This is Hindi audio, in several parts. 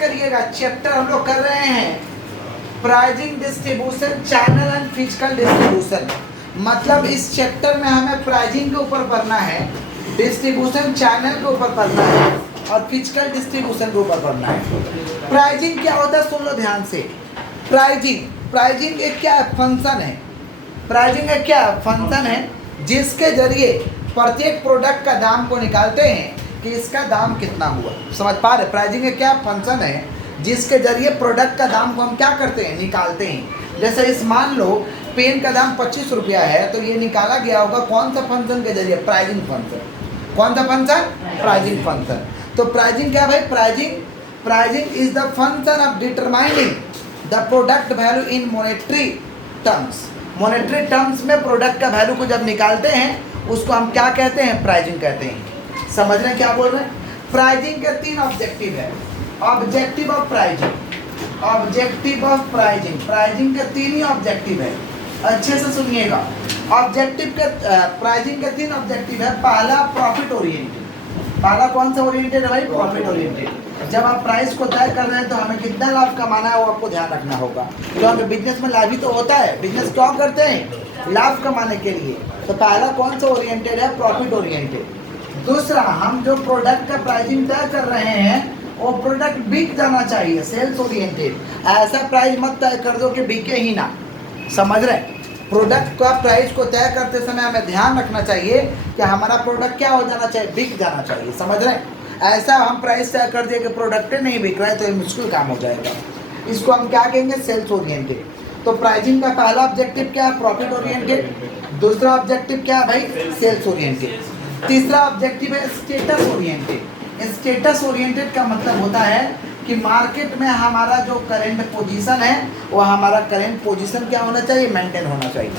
करिएगा, चैप्टर हम लोग कर रहे हैं pricing, distribution, channel and physical distribution. मतलब इस चैप्टर में हमें प्राइजिंग के ऊपर पढ़ना है, डिस्ट्रीब्यूशन चैनल के ऊपर पढ़ना है और फिजिकल डिस्ट्रीब्यूशन के ऊपर पढ़ना है। प्राइजिंग क्या होता है सुन लो ध्यान से। प्राइजिंग एक क्या है, फंक्शन है। प्राइजिंग एक क्या फंक्शन है जिसके जरिए प्रत्येक प्रोडक्ट का दाम को निकालते हैं कि इसका दाम कितना हुआ। समझ पा रहे? प्राइजिंग एक क्या फंक्शन है जिसके जरिए प्रोडक्ट का दाम को हम क्या करते हैं, निकालते हैं। जैसे इस मान लो पेन का दाम 25 रुपया है, तो ये निकाला गया होगा कौन सा फंक्शन के जरिए, प्राइजिंग फंक्शन। कौन सा फंक्शन, प्राइजिंग फंक्शन। तो प्राइजिंग क्या भाई, pricing is the function of determining the product value in monetary terms. Monetary terms में प्रोडक्ट का वैल्यू को जब निकालते हैं उसको हम क्या कहते हैं, प्राइजिंग कहते हैं। समझ रहे हैं क्या बोल रहे हैं? प्राइजिंग के 3 ऑब्जेक्टिव है। Objective of pricing, objective of pricing, pricing के 3 ही ऑब्जेक्टिव है। अच्छे से सुनिएगा। ऑब्जेक्टिव के प्राइजिंग के 3 ऑब्जेक्टिव है। पहला प्रॉफिट ओरिएंटेड। पहला कौन सा ओरिएंटेड है भाई, प्रॉफिट ओरिएंटेड। जब आप प्राइस को तय कर रहे हैं तो हमें कितना लाभ कमाना है वो आपको ध्यान रखना होगा, क्योंकि बिजनेस में लाभ ही तो होता है। बिजनेस क्यों करते हैं, लाभ कमाने के लिए। तो पहला कौन सा ओरिएंटेड है, प्रॉफिट ओरिएंटेड। दूसरा, हम जो प्रोडक्ट का प्राइसिंग तय कर रहे हैं वो प्रोडक्ट बिक जाना चाहिए, सेल्स ओरिएंटेड। ऐसा प्राइस मत तय कर दो कि बिके ही ना। समझ रहे? प्रोडक्ट का प्राइस को तय करते समय हमें ध्यान रखना चाहिए कि हमारा प्रोडक्ट क्या हो जाना चाहिए, बिक जाना चाहिए। समझ रहे? ऐसा हम प्राइस तय कर दिए कि प्रोडक्ट नहीं बिक रहा है तो ये मुश्किल काम हो जाएगा। इसको हम क्या कहेंगे, सेल्स ओरिएंटेड। तो प्राइसिंग का पहला ऑब्जेक्टिव क्या है, प्रॉफिट ओरिएंटेड। दूसरा ऑब्जेक्टिव क्या है भाई, सेल्स ओरिएंटेड। तीसरा ऑब्जेक्टिव है स्टेटस ओरिएंटेड। स्टेटस ओरिएंटेड का मतलब होता है कि मार्केट में हमारा जो करंट पोजीशन है वो हमारा करंट पोजीशन क्या होना चाहिए, मेंटेन होना चाहिए।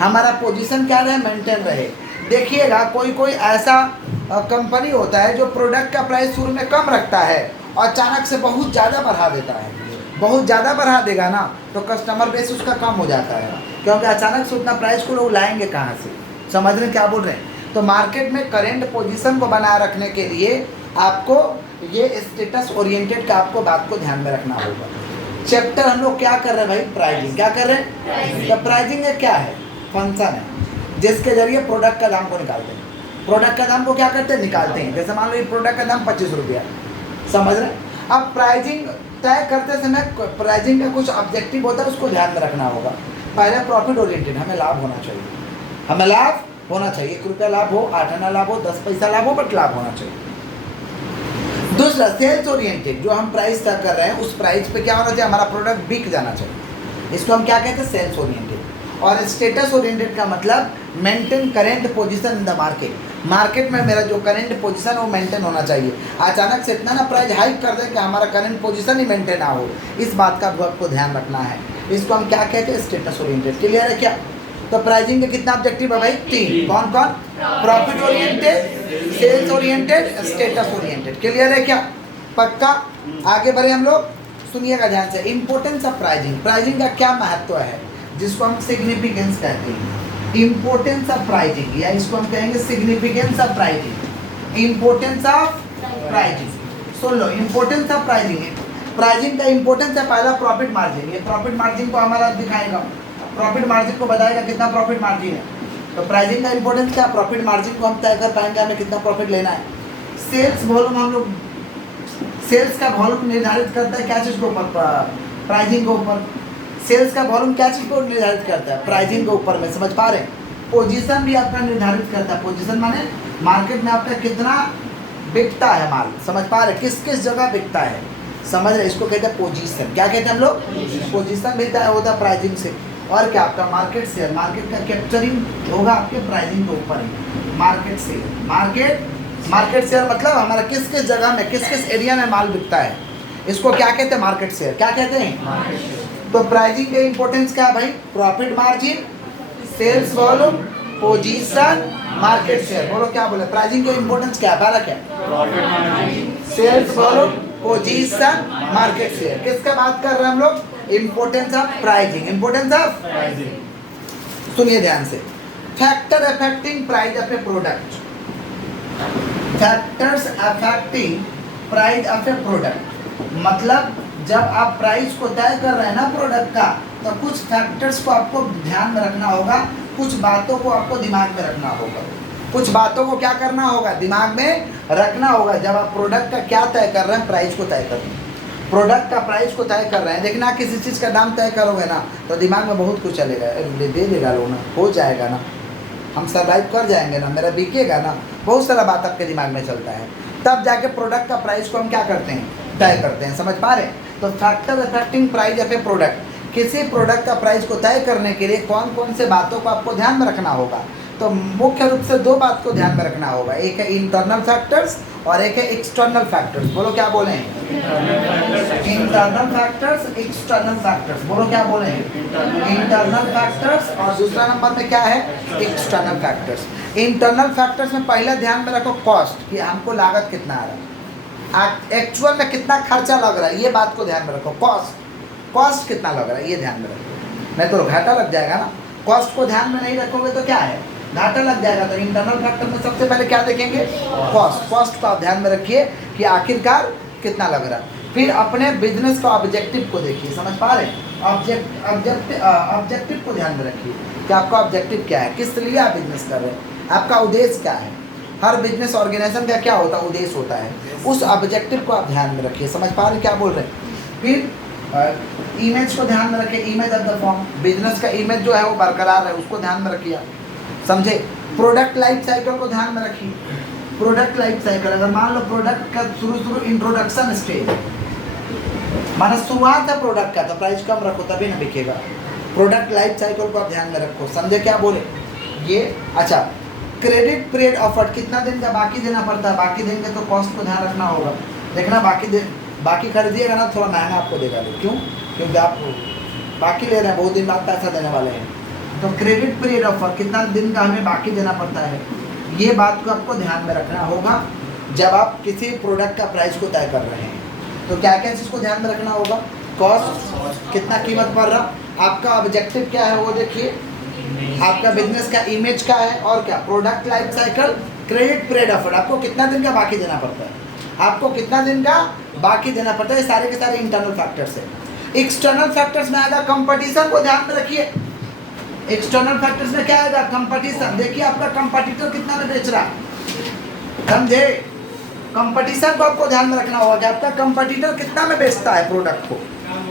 हमारा पोजीशन क्या रहे, मेंटेन रहे। देखिएगा कोई ऐसा कंपनी होता है जो प्रोडक्ट का प्राइस शुरू में कम रखता है और अचानक से बहुत ज़्यादा बढ़ा देता है। बहुत ज़्यादा बढ़ा देगा ना तो कस्टमर बेस उसका कम हो जाता है, क्योंकि अचानक से उतना प्राइस को लोग लाएंगे कहाँ से। समझ रहे हैं क्या बोल रहे हैं? तो मार्केट में करंट पोजीशन को बनाए रखने के लिए आपको ये स्टेटस ओरिएंटेड का आपको बात को ध्यान में रखना होगा। चैप्टर हम लोग क्या कर रहे हैं भाई, प्राइसिंग। क्या कर रहे हैं? तो प्राइसिंग क्या है, फंक्शन है जिसके जरिए प्रोडक्ट का दाम को निकालते हैं। प्रोडक्ट का दाम को क्या करते हैं, निकालते हैं। जैसे मान लो ये प्रोडक्ट का दाम 25 रुपया। समझ रहे? अब प्राइसिंग तय करते समय प्राइसिंग का कुछ ऑब्जेक्टिव होता है, उसको ध्यान में रखना होगा। पहले प्रॉफिट ओरिएंटेड, हमें लाभ होना चाहिए। हमें लाभ होना चाहिए, 1 रुपया लाभ हो, 8 आना लाभ हो, 10 पैसा लाभ हो, बट लाभ होना चाहिए। दूसरा सेल्स ओरिएंटेड, जो हम प्राइस तय कर रहे हैं उस प्राइस पे क्या होना चाहिए, हमारा प्रोडक्ट बिक जाना चाहिए। इसको हम क्या कहते हैं, सेल्स ओरिएंटेड। और स्टेटस ओरिएंटेड का मतलब maintain current position in the market. Market में मेरा जो करेंट पोजीशन है वो मेंटेन होना चाहिए। अचानक से इतना ना प्राइस हाइक कर दें कि हमारा करेंट पोजीशन ही मेंटेन ना हो, इस बात का आपको ध्यान रखना है। इसको हम क्या कहते हैं, स्टेटस ओरिएंटेड। क्लियर है क्या? तो प्राइसिंग के कितना ऑब्जेक्टिव है भाई, 3। कौन कौन? Profit oriented, sales oriented, status oriented. Clear है क्या? पक्का? आगे बढ़े हम लोग, सुनिएगा ध्यान से। इंपॉर्टेंस ऑफ प्राइसिंग, प्राइसिंग का क्या महत्व है जिसको हम सिग्निफिकेंस कहते हैं। इंपॉर्टेंस ऑफ प्राइसिंग, या इसको हम कहेंगे significance of pricing. Importance of pricing, soon low. Importance of pricing, pricing का इंपॉर्टेंस है पहला प्रॉफिट मार्जिन। ये प्रॉफिट मार्जिन को हमारा दिखाएगा, प्रॉफिट मार्जिन को बताएगा कितना प्रॉफिट मार्जिन है। तो प्राइसिंग का इंपॉर्टेंस क्या, प्रॉफिट मार्जिन को हम तय कर पाएंगे हमें कितना प्रॉफिट लेना है। सेल्स वॉल्यूम, हम लोग सेल्स का वॉल्यूम निर्धारित करता है क्या चीज़ के ऊपर, प्राइसिंग के ऊपर। सेल्स का वॉल्यूम क्या चीज़ को निर्धारित करता है, प्राइसिंग के ऊपर में। समझ पा रहे हैं? पोजीशन भी आपका निर्धारित करता है। पोजीशन माने मार्केट में आपका कितना बिकता है माल। समझ पा रहे? किस किस जगह बिकता है। समझ रहे? इसको कहते हैं पोजीशन। क्या कहते हैं हम लोग, पोजीशन भी तय होता है प्राइसिंग से। और क्या, आपका मार्केट शेयर, मार्केट का कैप्चरिंग होगा आपके प्राइसिंग के ऊपर ही। मार्केट शेयर, मार्केट शेयर मतलब हमारा किस किस जगह में, किस किस एरिया में माल बिकता है, इसको क्या कहते हैं, मार्केट शेयर। क्या कहते हैं? तो प्राइसिंग के इंपॉर्टेंस क्या है भाई, profit margin, sales volume, position, market share. बोलो क्या बोले, प्राइसिंग के इंपॉर्टेंस क्या है, बारह क्या, sales volume, position, market share. किसका बात कर रहे हैं हम लोग, importance of pricing. Importance of pricing, सुनिए ध्यान से। Factor affecting price of a product, factors affecting price of a product. मतलब जब आप प्राइस को तय कर रहे हैं ना प्रोडक्ट का, तो कुछ फैक्टर्स को आपको ध्यान में रखना होगा, कुछ बातों को आपको दिमाग में रखना होगा। कुछ बातों को क्या करना होगा, दिमाग में रखना होगा। जब आप प्रोडक्ट का क्या तय कर रहे हैं, प्राइस को तय कर रहे हैं, प्रोडक्ट का प्राइस को तय कर रहे हैं। देखना किसी चीज़ का दाम तय करोगे ना तो दिमाग में बहुत कुछ चलेगा, दे देगा लो ना, हो जाएगा ना, हम सर्वाइव कर जाएंगे ना, मेरा बिकेगा ना, बहुत सारा बात आपके दिमाग में चलता है। तब जाके प्रोडक्ट का प्राइस को हम क्या करते हैं, तय करते हैं। समझ पा रहे हैं? तो factor affecting price of a product, किसी प्रोडक्ट का प्राइस को तय करने के लिए कौन कौन से बातों को आपको ध्यान में रखना होगा। तो मुख्य रूप से दो बात को ध्यान में रखना होगा, एक है इंटरनल फैक्टर्स और एक है एक्सटर्नल फैक्टर्स। बोलो क्या बोले हैं, इंटरनल फैक्टर्स, एक्सटर्नल फैक्टर्स। बोलो क्या बोले हैं, इंटरनल फैक्टर्स, और दूसरा नंबर में क्या है, एक्सटर्नल फैक्टर्स। इंटरनल फैक्टर्स में पहले ध्यान में रखो कॉस्ट, कि हमको लागत कितना आ रहा है, एक्चुअल में कितना खर्चा लग रहा है, ये बात को ध्यान में रखो। कॉस्ट कितना लग रहा है ये ध्यान में रखो, नहीं तो घाटा लग जाएगा ना। कॉस्ट को ध्यान में नहीं रखोगे तो क्या है, घाटा लग जाएगा। तो इंटरनल फैक्टर में सबसे पहले क्या देखेंगे, कॉस्ट को आप ध्यान में रखिए कि आखिरकार कितना लग रहा है। फिर अपने बिजनेस का ऑब्जेक्टिव को देखिए, समझ पा रहे हैं, ऑब्जेक्टिव को ध्यान में रखिए कि आपका ऑब्जेक्टिव क्या है, किस लिए आप बिजनेस कर रहे हैं, आपका उद्देश्य क्या है। हर बिजनेस ऑर्गेनाइजेशन का क्या होता है, उद्देश्य होता है, उस ऑब्जेक्टिव को आप ध्यान में रखिए। समझ पा रहे हैं क्या बोल रहे हैं। फिर इमेज को ध्यान में रखिए, image of the form, business का इमेज जो है वो बरकरार है, उसको ध्यान में रखिए, समझे। प्रोडक्ट लाइफ साइकिल को ध्यान में रखिए, प्रोडक्ट लाइफ साइकिल, अगर मान लो प्रोडक्ट का शुरू इंट्रोडक्शन स्टेज, माना शुरुआत है प्रोडक्ट का, तो प्राइस कम रखो तभी ना बिकेगा। प्रोडक्ट लाइफ साइकिल को आप ध्यान में रखो, समझे क्या बोले ये। अच्छा, क्रेडिट पीरियड ऑफर, कितना दिन का बाकी देना पड़ता है, बाकी देंगे तो कॉस्ट को ध्यान रखना होगा। देखना बाकी खरीदिएगा ना थोड़ा महंगा आपको देगा, क्यों, क्योंकि आप बाकी ले रहे हैं, बहुत दिन बाद पैसा देने वाले हैं। तो क्रेडिट पीरियड ऑफर, कितना दिन का हमें बाकी देना पड़ता है, ये बात को आपको ध्यान में रखना होगा जब आप किसी प्रोडक्ट का प्राइस को तय कर रहे हैं। तो क्या क्या चीज़ को ध्यान में रखना होगा, कॉस्ट, कितना कीमत पड़ रहा, आपका ऑब्जेक्टिव क्या है वो देखिए, आपका बिजनेस का इमेज क्या है, और क्या product life cycle, credit period offer, आपको कितना दिन का बाकी देना पड़ता है, आपको कितना दिन का बाकी देना पड़ता है। सारे के सारे इंटरनल फैक्टर्स है। एक्सटर्नल फैक्टर्स में आएगा कंपटीशन को ध्यान में रखिए। एक्सटर्नल फैक्टर्स में क्या आएगा, कंपटीशन, देखिए आपका कंपटीटर कितना में बेच रहा है, समझे। कंपटीशन को आपको ध्यान में रखना होगा कि आपका कंपटीटर कितना में बेचता है प्रोडक्ट को,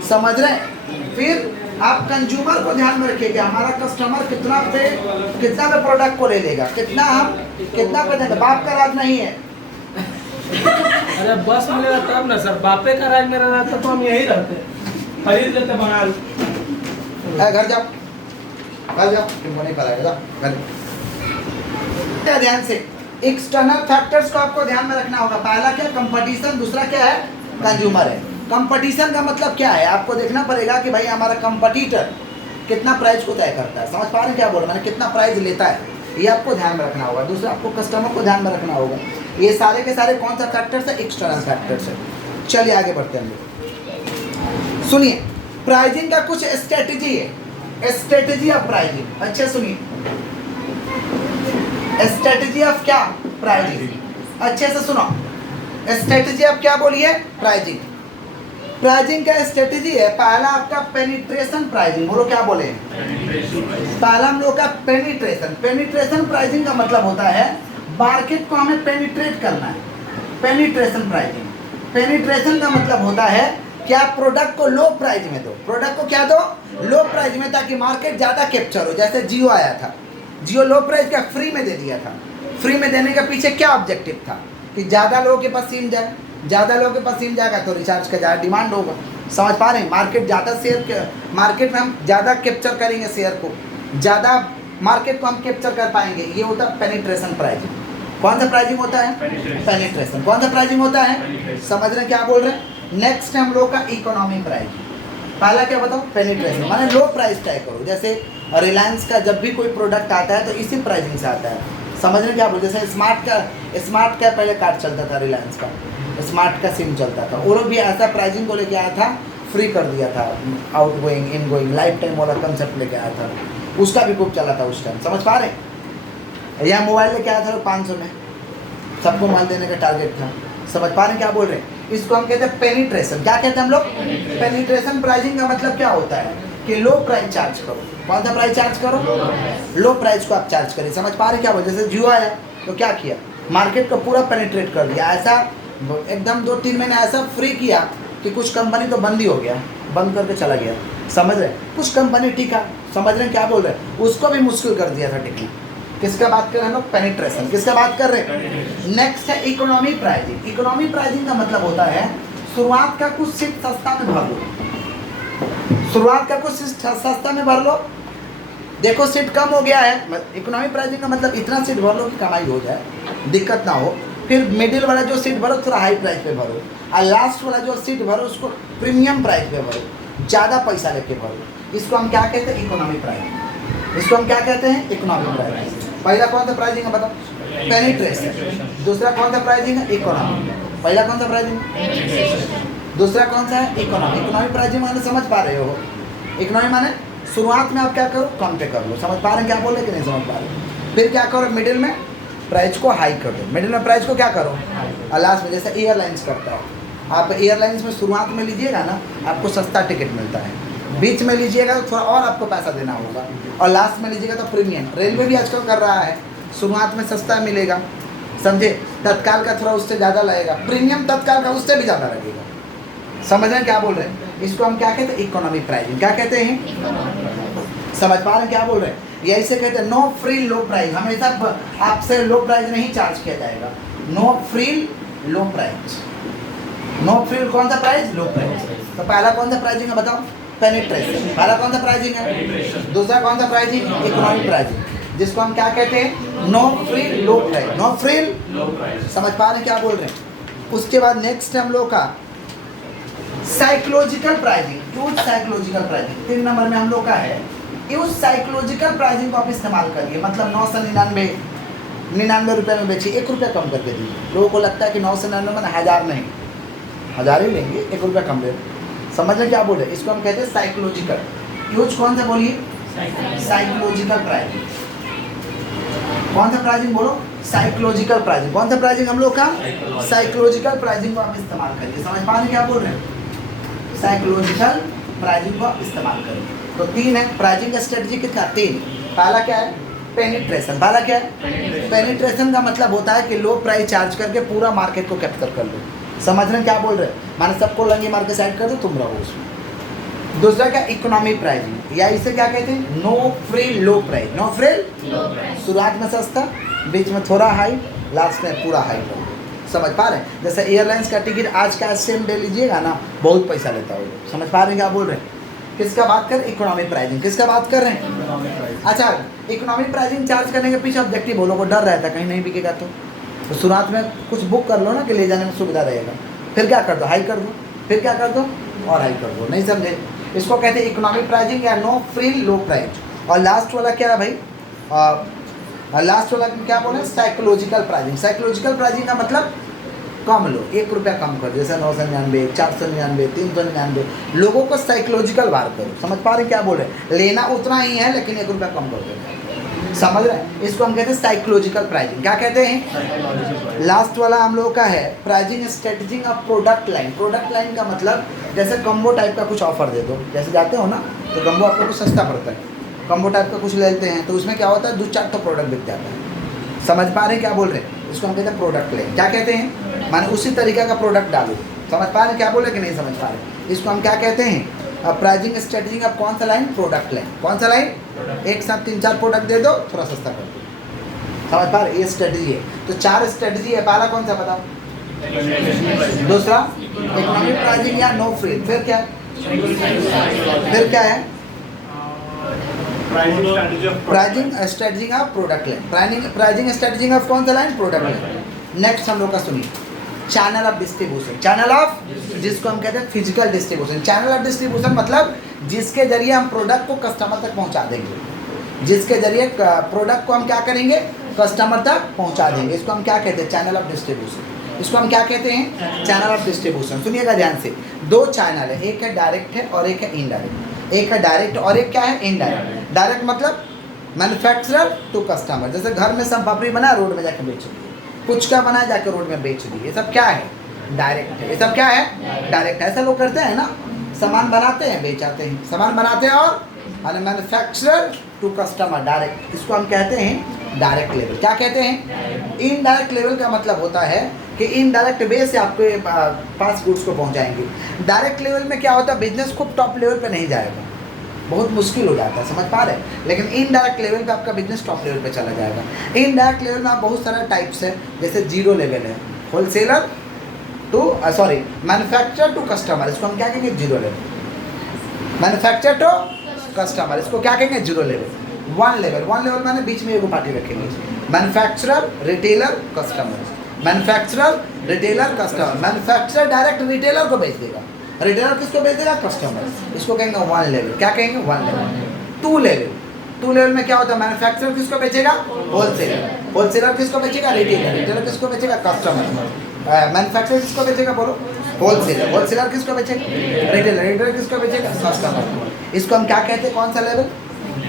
समझ रहे हैं। फिर आप कंज्यूमर को ध्यान में रखिए कि हमारा कस्टमर कितना पे प्रोडक्ट को ले लेगा, कितना पे देगा, बाप का राज नहीं है। अरे बस मिलेगा तब ना सर, बापे का राज मेरा रहता तो हम यही रहते, खरीद लेते बना। घर जाओ तुमको नहीं पड़ेगा, क्या ध्यान से। एक्सटर्नल फैक्टर्स को आपको ध्यान में रखना होगा। पहला क्या, कंपटीशन, दूसरा क्या है, कंज्यूमर है। कंपटीशन का मतलब क्या है, आपको देखना पड़ेगा कि भाई हमारा कंपटीटर कितना प्राइस को तय करता है, समझ पा रहे हैं क्या बोल रहे हैं, कितना प्राइस लेता है, ये आपको ध्यान में रखना होगा। दूसरा आपको कस्टमर को ध्यान में रखना होगा। ये सारे के सारे कौन सा फैक्टर्स है, एक्सटर्नल फैक्टर्स है। चलिए आगे बढ़ते हैं। सुनिए, प्राइसिंग का कुछ स्ट्रेटेजी है, स्ट्रेटेजी ऑफ प्राइसिंग। अच्छे सुनिए, स्ट्रेटेजी ऑफ क्या, प्राइसिंग, अच्छे से सुनो। स्ट्रेटेजी ऑफ क्या बोलिए, प्राइसिंग। प्राइसिंग का स्ट्रेटेजी है, पहला आपका पेनिट्रेशन प्राइसिंग। बोलो क्या बोले, पहला हम लोग का पेनिट्रेशन प्राइसिंग का मतलब होता है मार्केट को हमें पेनिट्रेट करना है। पेनिट्रेशन का मतलब होता है कि आप प्रोडक्ट को लो प्राइस में दो, प्रोडक्ट को क्या दो, लो प्राइस में, ताकि मार्केट ज़्यादा कैप्चर हो। जैसे जियो आया था, जियो लो प्राइस का फ्री में दे दिया था। फ्री में देने के पीछे क्या ऑब्जेक्टिव था, कि ज़्यादा लोगों के पास सिम जाए, ज़्यादा लोगों के पास सिम जाएगा तो रिचार्ज का ज़्यादा डिमांड होगा। समझ पा रहे हैं, मार्केट में हम ज़्यादा कैप्चर करेंगे शेयर को, ज़्यादा मार्केट को हम कैप्चर कर पाएंगे। ये होता है पेनिट्रेशन प्राइसिंग। कौन सा प्राइसिंग होता है, पेनिट्रेशन। कौन सा प्राइसिंग होता है, समझ रहे हैं क्या बोल रहे हैं। नेक्स्ट है हम लोग का इकोनॉमी प्राइसिंग। पहला क्या बताओ, पेनिट्रेशन, माने लो प्राइस तय करो। जैसे रिलायंस का जब भी कोई प्रोडक्ट आता है तो इसी प्राइसिंग से आता है, समझ रहे क्या बोल। जैसे स्मार्ट का पहले कार्ड चलता था, रिलायंस का स्मार्ट का सिम चलता था, वो लोग भी ऐसा प्राइसिंग को लेके आया था, फ्री कर दिया था, out going in going life time वाला कंसेप्ट लेके आया था, उसका भी खूब चला था उस टाइम। समझ पा रहे हैं। यह मोबाइल लेके आया था लोग 500 में, सबको मोबाइल देने का टारगेट था। समझ पा रहे हैं क्या बोल रहे हैं। इसको हम कहते हैं पेनिट्रेशन। क्या कहते हैं हम लोग? पेनिट्रेशन प्राइसिंग का मतलब क्या होता है कि लो प्राइस चार्ज करो। कौन सा प्राइस चार्ज करो? लो प्राइस को आप चार्ज करें। समझ पा रहे क्या? जैसे जियो आया तो क्या किया, मार्केट को पूरा पेनिट्रेट कर दिया, ऐसा एकदम 2-3 महीने ऐसा फ्री किया कि कुछ कंपनी तो बंद ही हो गया, बंद करके चला गया। समझ रहे? कुछ कंपनी टिका। समझ रहे हैं क्या बोल रहे हैं? उसको भी मुश्किल कर दिया था टिकना। किसका बात कर रहे हैं हम लोग? पेनिट्रेशन। किसका बात कर रहे हैं? नेक्स्ट है इकोनॉमी प्राइसिंग। इकोनॉमी प्राइसिंग का मतलब होता है शुरुआत का कुछ सीट सस्ता में भर लो। शुरुआत का कुछ सीट सस्ता में भर लो, देखो सीट कम हो गया है। इकोनॉमी प्राइसिंग का मतलब इतना सीट भर लो कि कमाई हो जाए, दिक्कत ना हो। फिर मिडिल वाला जो सीट भरो थोड़ा हाई प्राइस पे भरो, और लास्ट वाला जो सीट भरो उसको प्रीमियम प्राइस पे भरो, ज़्यादा पैसा लेके भरो। इसको हम क्या कहते हैं? Economy pricing. इसको हम क्या कहते हैं? Economy pricing. पहला कौन सा प्राइसिंग है बताओ? पेनिट्रेशन। दूसरा कौन सा प्राइसिंग है? इकोनॉमी। पहला कौन सा प्राइसिंग? दूसरा कौन सा है? इकोनॉमी। इकोनॉमी प्राइसिंग माने समझ पा रहे हो? इकोनॉमी माने शुरुआत में आप क्या करो? कम पे कर लो। समझ पा रहे हैं क्या बोल रहे कि नहीं समझ पा रहे? फिर क्या करो? मिडिल में प्राइस को हाई कर दो। मिडिल में प्राइस को क्या करो? और लास्ट में जैसे एयरलाइंस करता है, आप एयरलाइंस में शुरुआत में लीजिएगा ना आपको सस्ता टिकट मिलता है, बीच में लीजिएगा तो थोड़ा और आपको पैसा देना होगा, और लास्ट में लीजिएगा तो प्रीमियम। रेलवे भी आजकल कर रहा है, शुरुआत में सस्ता मिलेगा, समझे? तत्काल का थोड़ा उससे ज़्यादा लगेगा, प्रीमियम तत्काल का उससे भी ज़्यादा लगेगा। समझ रहे हैं क्या बोल रहे हैं? इसको हम क्या कहते हैं? Economy pricing. क्या कहते हैं? समझ पा रहे हैं क्या बोल रहे हैं? ये ऐसे कहते हैं नो फ्री लो प्राइस। हमेशा आपसे लो प्राइस नहीं चार्ज किया जाएगा। No free low price. No free कौन सा प्राइस? लो प्राइस। तो पहला कौन सा प्राइसिंग है बताओ? पेनिट्रेशन। पहला कौन सा प्राइसिंग है? दूसरा कौन सा प्राइसिंग? इकोनॉमिक प्राइसिंग, जिसको हम क्या कहते हैं? No free low price. No free low price. समझ पा रहे हैं क्या बोल रहे हैं? उसके बाद नेक्स्ट हम लोग का psychological pricing. Use psychological pricing 3 number में हम लोग का है। यूज साइकोलॉजिकल प्राइसिंग को आप इस्तेमाल करिए। मतलब 999 रुपये में बेचिए, 1 रुपया कम करके दीजिए। लोगों को लगता है कि 999 में 1000 नहीं, 1000 ही लेंगे, 1 रुपया कम दे। समझ रहे क्या बोले? इसको हम कहते हैं साइकोलॉजिकल। यूज कौन सा बोलिए? Psychological pricing. कौन सा प्राइसिंग बोलो? Psychological pricing. कौन सा प्राइसिंग हम लोग का? साइकोलॉजिकल प्राइसिंग को आप इस्तेमाल करिए। समझ पा रहे क्या बोल रहे हैं? साइकोलॉजिकल प्राइसिंग को आप इस्तेमाल करें। तो 3 है प्राइसिंग स्ट्रेटजी। कितना? 3। पहला क्या है? पेनिट्रेशन। पहला क्या है? पेनिट्रेशन का मतलब होता है कि लो प्राइस चार्ज करके पूरा मार्केट को कैप्चर कर लो। समझ रहे हैं क्या बोल रहे हैं? माने सबको लंगी मार के साइड कर दो, तुम रहो उसमें। दूसरा क्या? इकोनॉमी प्राइसिंग, या इसे क्या कहते हैं? No free low price. No free low price. शुरुआत में सस्ता, बीच में थोड़ा हाई, लास्ट में पूरा हाई कर दो। समझ पा रहे हैं? जैसे एयरलाइंस का टिकट आज का सेम डे लीजिएगा ना, बहुत पैसा लेता हो। समझ पा रहे हैं क्या बोल रहे हैं? किसका बात कर रहे हैं? Economy pricing. किसका बात कर रहे हैं? अच्छा, इकोनॉमी प्राइसिंग चार्ज करने के पीछे ऑब्जेक्टिव बोलो को डर रहता है कहीं नहीं बिकेगा तो शुरुआत में कुछ बुक कर लो ना कि ले जाने में सुविधा रहेगा। फिर क्या कर दो? हाई कर दो। फिर क्या कर दो? और हाई कर दो। नहीं समझे? इसको कहते हैं इकोनॉमी प्राइसिंग या नो फ्री लो प्राइस। और लास्ट वाला क्या है भाई? लास्ट वाला क्या बोले? Psychological pricing. साइकोलॉजिकल प्राइसिंग का मतलब कम लो, 1 रुपया कम कर, जैसे 999, 499, 399। लोगों को साइकोलॉजिकल वार करो। समझ पा रहे क्या बोल रहे? लेना उतना ही है लेकिन 1 रुपया कम कर दो। समझ रहे हैं? इसको हम कहते हैं साइकोलॉजिकल प्राइसिंग। क्या कहते हैं? लास्ट वाला हम लोगों का है pricing strategy of product line. Product line का मतलब जैसे कम्बो टाइप का कुछ ऑफर दे दो। जैसे जाते हो ना तो कम्बो आपको कुछ सस्ता पड़ता है, कम्बो टाइप का कुछ ले लेते हैं तो उसमें क्या होता है? 2-4 तो प्रोडक्ट बिक जाता है। समझ पा रहे हैं क्या बोल रहे हैं? इसको हम कहते हैं प्रोडक्ट लाइन। क्या कहते हैं? माने उसी तरीके का प्रोडक्ट डालो। समझ पा रहे हैं क्या बोल रहे कि नहीं समझ पा रहे? इसको हम क्या कहते हैं? प्राइसिंग स्ट्रेटजी का कौन सा लाइन? Product line. कौन सा लाइन? एक साथ 3-4 प्रोडक्ट दे दो, थोड़ा सस्ता कर दो। समझ पा रहे? ये स्ट्रेटजी है। तो 4 स्ट्रेटजी है। पहला कौन सा बताओ? दूसरा इकोनॉमिक प्राइसिंग या नो फ्री। फिर क्या? फिर क्या है? प्राइसिंग स्ट्रेटजी का प्रोडक्ट लाइन। प्राइसिंग स्ट्रेटजी का कौन सा लाइन? Product line. नेक्स्ट हम लोग का सुनिए, channel of distribution. Channel of, जिसको हम कहते हैं physical distribution. Channel of distribution मतलब जिसके जरिए हम प्रोडक्ट को कस्टमर तक पहुंचा देंगे। जिसके जरिए प्रोडक्ट को हम क्या करेंगे? कस्टमर तक पहुंचा देंगे। इसको हम क्या कहते हैं? Channel of distribution. इसको हम क्या कहते हैं? Channel of distribution. सुनिएगा ध्यान से, 2 चैनल है, एक है डायरेक्ट है और एक है इनडायरेक्ट। एक है डायरेक्ट और एक क्या है? इनडायरेक्ट। डायरेक्ट मतलब मैन्युफैक्चरर टू कस्टमर। जैसे घर में सब पापड़ी बना रोड में जाकर बेच दिए, कुछ का बनाया जाकर रोड में बेच दिए, ये सब क्या है? डायरेक्ट है। ये सब क्या है? डायरेक्ट। ऐसा लोग करते हैं ना, सामान बनाते हैं बेचाते हैं, सामान बनाते हैं और मैन्युफैक्चरर टू कस्टमर डायरेक्ट, इसको हम कहते हैं डायरेक्ट लेवल। क्या कहते हैं? इनडायरेक्ट लेवल का मतलब होता है कि इनडायरेक्ट वे से आपके पास गुड्स को पहुंचाएंगे। डायरेक्ट लेवल में क्या होता है? बिजनेस खूब टॉप लेवल पे नहीं जाएगा, बहुत मुश्किल हो जाता है, समझ पा रहे हैं। लेकिन इनडायरेक्ट लेवल पे आपका बिजनेस टॉप लेवल पे चला जाएगा। इनडायरेक्ट लेवल में आप बहुत सारा टाइप्स है, जैसे जीरो लेवल है, wholesaler to manufacturer to customer, इसको हम क्या कहेंगे? Zero level. Manufacturer to customer, इसको क्या कहेंगे? Zero level. वन लेवल माने बीच में एगो पार्टी रखेंगे, manufacturer, retailer, customer. Manufacturer, retailer, customer. Manufacturer direct retailer को बेच देगा, रिटेलर किसको बेच देगा? कस्टमर। इसको कहेंगे वन लेवल। क्या कहेंगे? One level. टू लेवल में क्या होता है? मैन्युफैक्चरर किसको बेचेगा? होलसेलर। होलसेलर किसको बेचेगा? रिटेलर। रिटेलर किसको बेचेगा? कस्टमर। मैन्युफैक्चरर किसको बेचेगा? बोलो। होलसेलर। होलसेलर किसको बेचेगा? रिटेलर। रिटेलर किसको बेचेगा? कस्टमर। इसको हम क्या कहते हैं? कौन सा लेवल?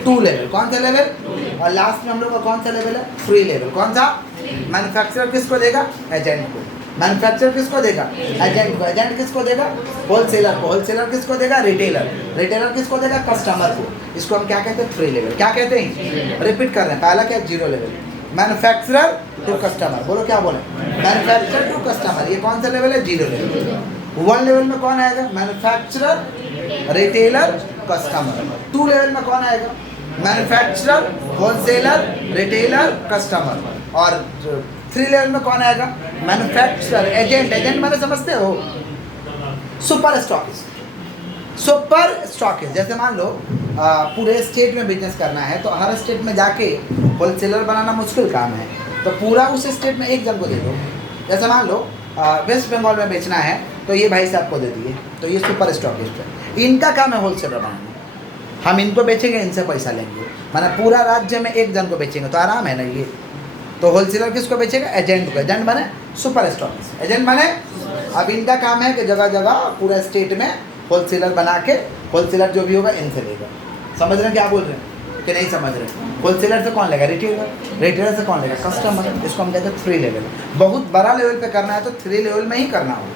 Two level. कौन सा लेवल? और लास्ट में हम लोग का कौन सा लेवल है? Free level. कौन सा? मैन्युफैक्चरर किसको देगा? एजेंट को। मैन्युफैक्चरर किसको देगा? एजेंट को। एजेंट किसको देगा? होलसेलर को। होलसेलर किसको देगा? रिटेलर। रिटेलर किसको देगा? कस्टमर को। इसको हम क्या कहते हैं? Free level. क्या कहते हैं? रिपीट कर रहे हैं। पहला क्या? Zero level. Manufacturer to customer. बोलो क्या बोले? Manufacturer to customer. ये कौन सा लेवल है? Zero level. वन लेवल में कौन आएगा? Manufacturer, retailer, customer. Two level में कौन आएगा? Manufacturer, wholesaler, retailer, customer. और थ्री लेवल में कौन आएगा? Manufacturer, agent. एजेंट माने समझते हो? Super stockist. सुपर स्टॉकिस्ट जैसे मान लो पूरे स्टेट में बिजनेस करना है तो हर स्टेट में जाके होलसेलर बनाना मुश्किल काम है, तो पूरा उस स्टेट में एक जन को दे दो। जैसे मान लो वेस्ट बंगाल में बेचना है तो ये भाई साहब को दे दिए, तो ये सुपर स्टॉकिस्ट है, इनका काम है होलसेलर बनाना। हम इनको बेचेंगे, इनसे पैसा लेंगे, माना पूरा राज्य में एक जन को बेचेंगे तो आराम है ना ये। तो होलसेलर किसको बेचेगा? एजेंट को। एजेंट बने सुपर स्टॉकिस्ट। एजेंट बने अब इनका काम है कि जगह जगह पूरा स्टेट में होलसेलर बना के होलसेलर जो भी होगा इनसे लेगा। समझ रहे हैं क्या बोल रहे हैं कि नहीं समझ रहे? होलसेलर से कौन लेगा? रिटेलर। रिटेलर से कौन लेगा? कस्टमर। इसको हम कहते हैं थ्री लेवल। बहुत बड़ा लेवल पे करना है तो थ्री लेवल में ही करना हो।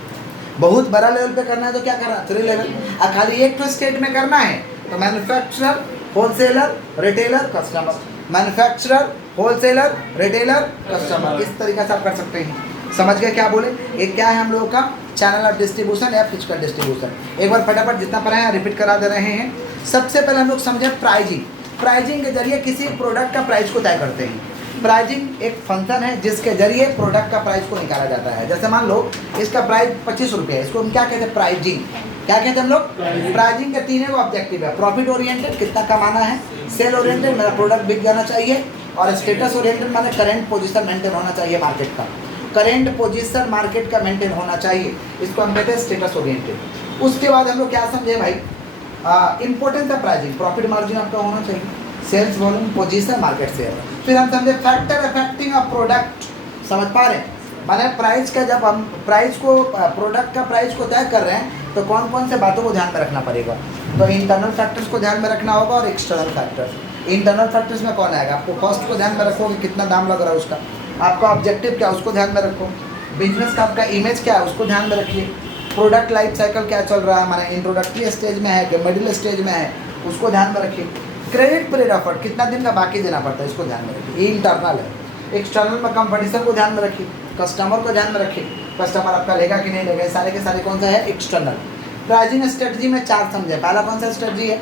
बहुत बड़ा लेवल पे करना है तो क्या करना है? Three level. और खाली एक तो स्टेट में करना है तो manufacturer, wholesaler, retailer, customer. Manufacturer, wholesaler, retailer, customer. इस तरीके से आप कर सकते हैं। समझ गए क्या बोले? एक क्या है हम लोगों का? चैनल ऑफ डिस्ट्रीब्यूशन या फिजिकल डिस्ट्रीब्यूशन। एक बार फटाफट जितना पढ़ा है रिपीट करा दे रहे हैं। सबसे पहले हम लोग समझे प्राइजिंग। प्राइजिंग के जरिए किसी प्रोडक्ट का प्राइस को तय करते हैं। प्राइजिंग एक फंक्शन है जिसके जरिए प्रोडक्ट का प्राइस को निकाला जाता है। जैसे मान लो इसका प्राइस 25 रुपये है, इसको हम क्या कहते हैं? प्राइजिंग। क्या कहते हैं हम लोग? प्राइजिंग के तीन ऑब्जेक्टिव है। प्रॉफिट ओरिएंटेड, कितना कमाना है। सेल ओरिएंटेड, मेरा प्रोडक्ट बिक जाना चाहिए। और स्टेटस ओरिएंटेड माने करेंट पोजीशन मेंटेन होना चाहिए मार्केट का। करेंट पोजीशन मार्केट का मेंटेन होना चाहिए, इसको हम कहते हैं स्टेटस ओरिएंटेड। उसके बाद हम लोग क्या समझे भाई? Importance of pricing, profit margin आपका होना चाहिए, sales volume, position, market share. फिर हम समझे फैक्टर अफेक्टिंग अ प्रोडक्ट। समझ पा रहे हैं? माने प्राइस का, जब हम प्राइस को प्रोडक्ट का प्राइस को तय कर रहे हैं तो कौन कौन से बातों को ध्यान में रखना पड़ेगा? तो इंटरनल फैक्टर्स को ध्यान में रखना होगा और एक्सटर्नल फैक्टर्स। इंटरनल फैक्टर्स में कौन आएगा? आपको कॉस्ट को ध्यान में रखोगे, कितना दाम लग रहा है उसका। आपका ऑब्जेक्टिव क्या है उसको ध्यान में रखो। बिजनेस का आपका इमेज क्या है उसको ध्यान में रखिए। प्रोडक्ट लाइफ साइकिल क्या चल रहा है, हमारा इंट्रोडक्टरी स्टेज में है कि मिडिल स्टेज में है, उसको ध्यान में रखिए। क्रेडिट पीरियड ऑफर, कितना दिन का बाकी देना पड़ता है, इसको ध्यान में रखिए। ये इंटरनल है। एक्सटर्नल में कंपटीशन को ध्यान में रखिए, कस्टमर को ध्यान में रखिए, कस्टमर आपका लेगा कि नहीं लेगा, सारे के सारे कौन सा है? एक्सटर्नल। प्राइसिंग स्ट्रेटजी में चार समझे। पहला कौन सा स्ट्रेटजी है?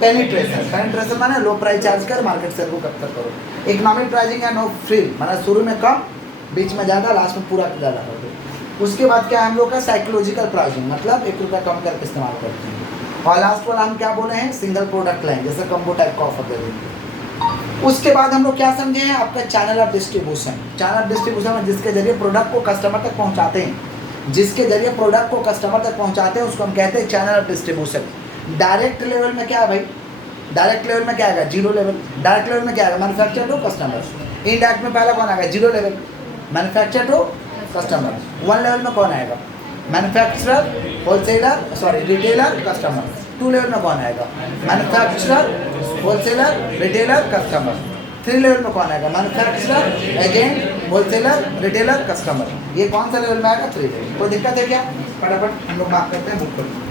पेनिट्रेशन। पेनिट्रेशन माने लो प्राइस चार्ज कर मार्केट से को कब तक करो। इकोनॉमिक प्राइसिंग है नो फ्रिल, माना शुरू में कम, बीच में ज़्यादा, लास्ट में पूरा ज़्यादा कर दो। उसके बाद क्या है हम लोग का? साइकोलॉजिकल प्राइसिंग, मतलब 1 रुपया कम करके इस्तेमाल करते हैं। और लास्ट वाला हम क्या बोले हैं? सिंगल प्रोडक्ट लाइन, जैसे कम्बो टाइप का ऑफर दे देंगे। उसके बाद हम लोग क्या समझे हैं? आपका channel of distribution. Channel of distribution में जिसके जरिए प्रोडक्ट को कस्टमर तक पहुँचाते हैं, जिसके जरिए प्रोडक्ट को कस्टमर तक पहुँचाते हैं उसको हम कहते हैं channel of distribution. Direct level में क्या है भाई? डायरेक्ट लेवल में क्या आएगा? Zero level. डायरेक्ट लेवल में क्या आएगा? Manufacturer to customer. इनडायरेक्ट में पहला कौन आएगा? Zero level, manufacturer to customer. One level में कौन आएगा? Manufacturer, wholesaler, sorry retailer, customer. Two level में कौन आएगा? Manufacturer, wholesaler, retailer, customer. Three level में कौन आएगा? Manufacturer, agent, wholesaler, retailer, customer. ये कौन सा लेवल में आएगा? 3 लेवल। कोई दिक्कत है क्या? फटाफट हम लोग बात करते हैं, बुक करो।